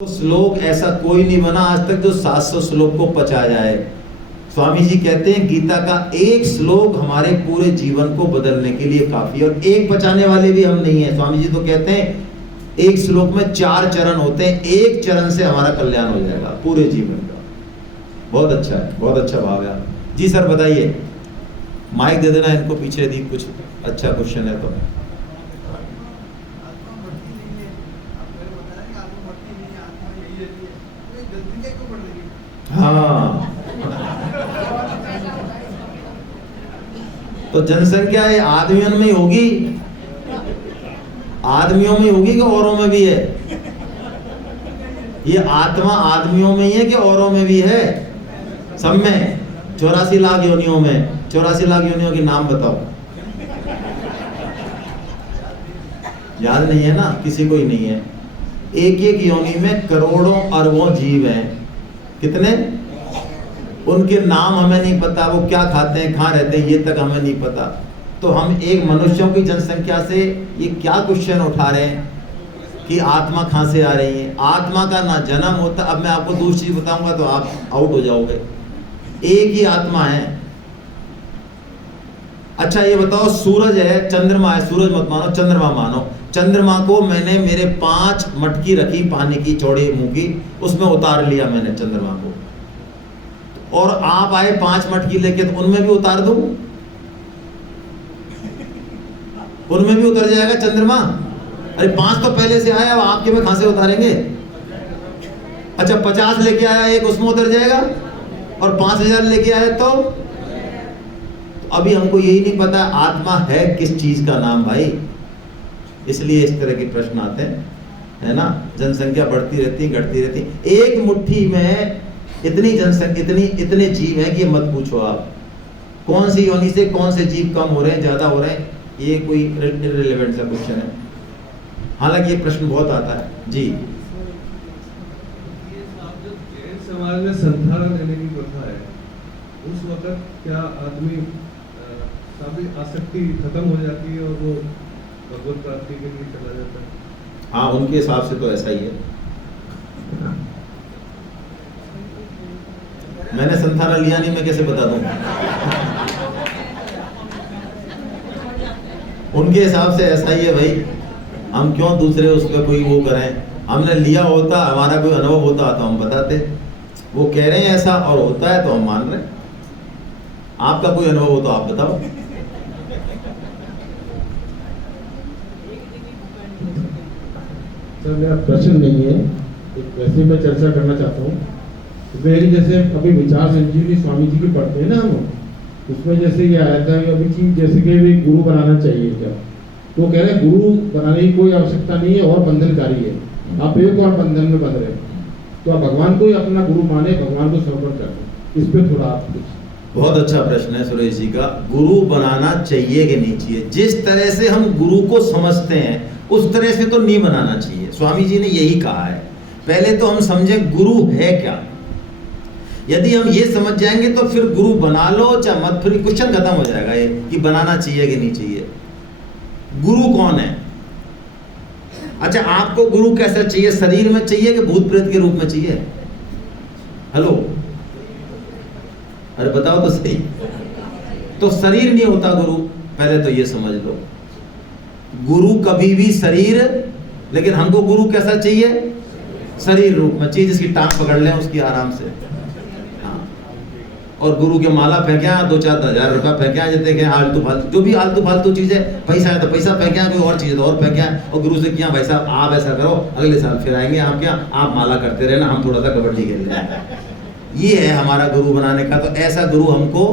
श्लोक ऐसा कोई नहीं बना आज तक जो 700 श्लोक को पचा जाए। स्वामी जी कहते हैं गीता का एक श्लोक हमारे पूरे जीवन को बदलने के लिए काफी, और एक पचाने वाले भी हम नहीं है। स्वामी जी तो कहते हैं एक श्लोक में 4 चरण होते हैं, एक चरण से हमारा कल्याण हो जाएगा पूरे जीवन का। बहुत अच्छा है, बहुत अच्छा भाव है। जी सर बताइए, माइक दे देना इनको पीछे दी, कुछ अच्छा क्वेश्चन है तो। हाँ, तो जनसंख्या ये आदमियों में होगी, आदमियों में होगी कि औरों में भी है? ये आत्मा आदमियों में ही है कि औरों में भी है? सब में। 84 लाख योनियों में। 84 लाख योनियों के नाम बताओ। याद नहीं है ना? किसी को ही नहीं है। एक एक योनि में करोड़ों अरबों जीव हैं। कितने? उनके नाम हमें नहीं पता, वो क्या खाते हैं, कहाँ रहते हैं, ये तक हमें नहीं पता। तो हम एक मनुष्यों की जनसंख्या से ये क्या क्वेश्चन उठा रहे हैं कि आत्मा कहाँ से आ रही है? आत्मा का ना जन्म होता। अब मैं आपको दूसरी चीज बताऊंगा तो आप आउट हो जाओगे। एक ही आत्मा है। अच्छा ये बताओ, सूरज है, चंद्रमा है, सूरज मत मानो, चंद्रमा मानो। चंद्रमा को मैंने मेरे 5 मटकी रखी पानी की, चौड़ी मुंह की, उसमें उतार लिया मैंने चंद्रमा को, और आप आए 5 मटकी लेके, तो उनमें भी उतार दूं? उनमें भी उतर जाएगा चंद्रमा? अरे 5 तो पहले से आया, अब आपके में कहां से उतारेंगे? अच्छा 50 लेके आया एक, उसमें उतर जाएगा, और 5000 लेके आए तो अभी हमको यही नहीं पता आत्मा है किस चीज का नाम भाई। इसलिए इस तरह के प्रश्न आते हैं, है ना? जनसंख्या बढ़ती रहती है, घटती रहती है। एक मुट्ठी में इतनी जनसंख्या, इतने जीव हैं कि मत पूछो आप। कौन सी योनि से कौन से जीव कम हो रहे हैं, ज्यादा हो रहे हैं, ये कोई इररिलेवेंट सा क्वेश्चन है। हालांकि ये प्रश्न बहुत आता है। जी समाज में संथारा देने की प्रथा है, उस वक्त क्या आदमी आसक्ति खत्म हो जाती है और वो भगवत प्राप्ति के लिए चला जाता है? हाँ, उनके हिसाब से तो ऐसा ही है। मैंने संथारा लिया नहीं, मैं कैसे बता दूं? उनके हिसाब से ऐसा ही है भाई। हम क्यों दूसरे उस पर कोई वो करें? हमने लिया होता, हमारा कोई अनुभव होता तो हम बताते। वो कह रहे हैं ऐसा और होता है तो हम मान रहे हैं। आपका कोई अनुभव हो तो आप बताओ। सर मेरा प्रश्न नहीं है, एक वैसे मैं चर्चा करना चाहता हूँ। मेरी जैसे अभी विचार संजीवनी स्वामी जी की पढ़ते हैं ना हम, उसमें जैसे ये आया था कि अभी चीज जैसे कि भी गुरु बनाना चाहिए क्या, तो कह रहे हैं गुरु बनाने की कोई आवश्यकता नहीं है और बंधनकारी है, आप एक और बंधन में बंध रहे हैं, तो आप भगवान को ही अपना गुरु माने, भगवान को समर्पण कर दें। इस पे थोड़ा आप कुछ। बहुत अच्छा प्रश्न है सुरेश जी का। गुरु बनाना चाहिए कि नहीं चाहिए? जिस तरह से हम गुरु को समझते हैं उस तरह से तो नहीं बनाना चाहिए। स्वामी जी ने यही कहा है। पहले तो हम समझे गुरु है क्या। यदि हम ये समझ जाएंगे तो फिर गुरु बना लो चाहे मत, फिर क्वेश्चन खत्म हो जाएगा ये कि बनाना चाहिए कि नहीं चाहिए। गुरु कौन है? अच्छा आपको गुरु कैसा चाहिए? शरीर में चाहिए कि भूत प्रेत के रूप में चाहिए? हेलो, अरे बताओ तो सही। तो शरीर नहीं होता गुरु, पहले तो ये समझ लो। गुरु कभी भी शरीर, लेकिन हमको गुरु कैसा चाहिए? शरीर रूप में चाहिए, जिसकी टांग पकड़ लें उसकी आराम से। हाँ, और गुरु के माला फेंके, 2-4 हज़ार रुपया फेंके, जैसे कि आलतू फालतू जो भी आलतू फालतू चीज है, पैसा है तो पैसा फेंके, कोई और चीज है तो और फेंके, और गुरु से किया भाई साहब आप ऐसा करो, अगले साल फिर आएंगे आपके यहाँ, आप माला करते रहना, हम थोड़ा सा कबड्डी खेल रहे हैं। ये है हमारा गुरु बनाने का। तो ऐसा गुरु हमको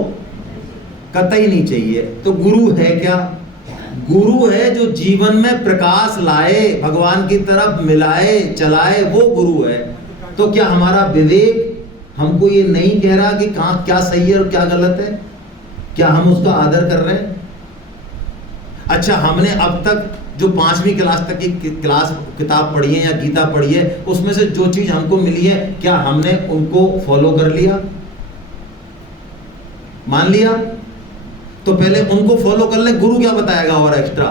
कतई नहीं चाहिए। तो गुरु है क्या? गुरु है जो जीवन में प्रकाश लाए, भगवान की तरफ मिलाए, चलाए, वो गुरु है। तो क्या हमारा विवेक हमको ये नहीं कह रहा कि कहाँ क्या सही है और क्या गलत है? क्या हम उसका आदर कर रहे हैं? अच्छा हमने अब तक जो 5वीं क्लास तक की किताब पढ़ी है या गीता पढ़ी है, उसमें से जो चीज हमको मिली है, क्या हमने उनको फॉलो कर लिया, मान लिया? तो पहले उनको फॉलो कर ले। गुरु क्या बताएगा और एक्स्ट्रा?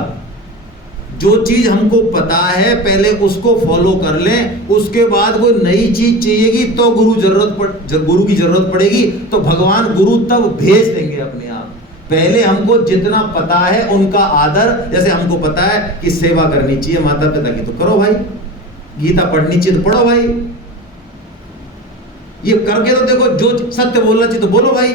जो चीज हमको पता है पहले उसको फॉलो कर लें, उसके बाद कोई नई चीज चाहिएगी तो गुरु की जरूरत पड़ेगी तो भगवान गुरु तब भेज देंगे अपने आप। पहले हमको जितना पता है उनका आदर, जैसे हमको पता है कि सेवा करनी चाहिए माता पिता की, तो करो भाई। गीता पढ़नी चाहिए तो पढ़ो भाई। ये करके तो देखो, जो सत्य बोलना चाहिए तो बोलो भाई।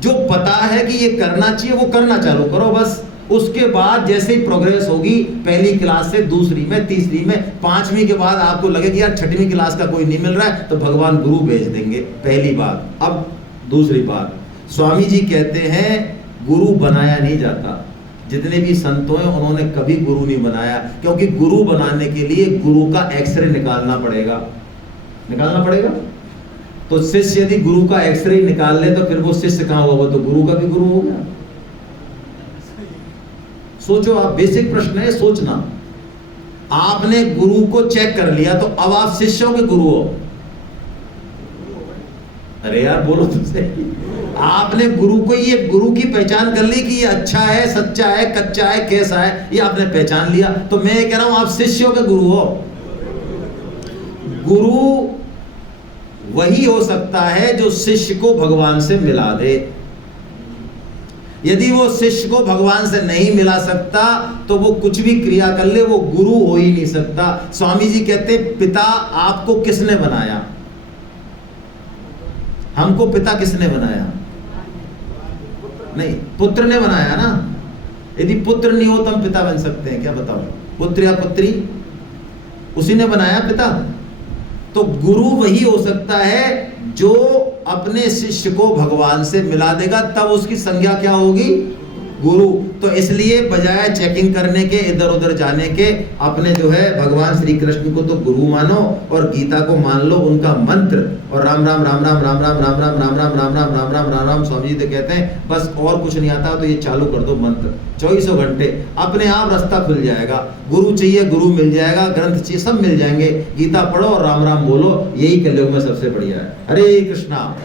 जो पता है कि ये करना चाहिए वो करना चालू करो बस। उसके बाद जैसे ही प्रोग्रेस होगी, पहली क्लास से दूसरी में, तीसरी में, पांचवी के बाद आपको लगे कि यार छठवीं क्लास का कोई नहीं मिल रहा है, तो भगवान गुरु भेज देंगे, पहली बात। अब दूसरी बात, स्वामी जी कहते हैं गुरु बनाया नहीं जाता। जितने भी संतों हैं उन्होंने कभी गुरु नहीं बनाया, क्योंकि गुरु बनाने के लिए गुरु का एक्सरे निकालना पड़ेगा। तो शिष्य यदि गुरु का एक्सरे निकाल ले तो फिर वो शिष्य कहां होगा, तो गुरु का भी गुरु हो गया। सोचो आप, बेसिक प्रश्न है सोचना। आपने गुरु को चेक कर लिया तो अब आप शिष्यों के गुरु हो। अरे यार बोलो तो सही। आपने गुरु को, ये गुरु की पहचान कर ली कि ये अच्छा है, सच्चा है, कच्चा है, कैसा है, ये आपने पहचान लिया। तो मैं कह रहा हूं आप शिष्यों के गुरु हो। गुरु वही हो सकता है जो शिष्य को भगवान से मिला दे। यदि वो शिष्य को भगवान से नहीं मिला सकता तो वो कुछ भी क्रिया कर ले, वो गुरु हो ही नहीं सकता। स्वामी जी कहते पिता आपको किसने बनाया? हमको पिता किसने बनाया? नहीं, पुत्र ने बनाया ना। यदि पुत्र नहीं हो तो हम पिता बन सकते हैं क्या? बताओ, पुत्र या पुत्री, उसी ने बनाया पिता। तो गुरु वही हो सकता है जो अपने शिष्य को भगवान से मिला देगा, तब उसकी संज्ञा क्या होगी? गुरु। तो इसलिए बजाय चेकिंग करने के, इधर उधर जाने के, अपने जो है भगवान श्री कृष्ण को तो गुरु मानो और गीता को मान लो उनका मंत्र, और राम राम राम राम राम राम राम राम राम राम राम राम राम राम राम राम। स्वामी जी तो कहते हैं बस और कुछ नहीं आता तो ये चालू कर दो मंत्र 24 घंटे, अपने आप रास्ता खुल जाएगा। गुरु चाहिए गुरु मिल जाएगा, ग्रंथ चाहिए सब मिल जाएंगे। गीता पढ़ो और राम राम बोलो, यही कलयुग में सबसे बढ़िया है। हरे कृष्णा।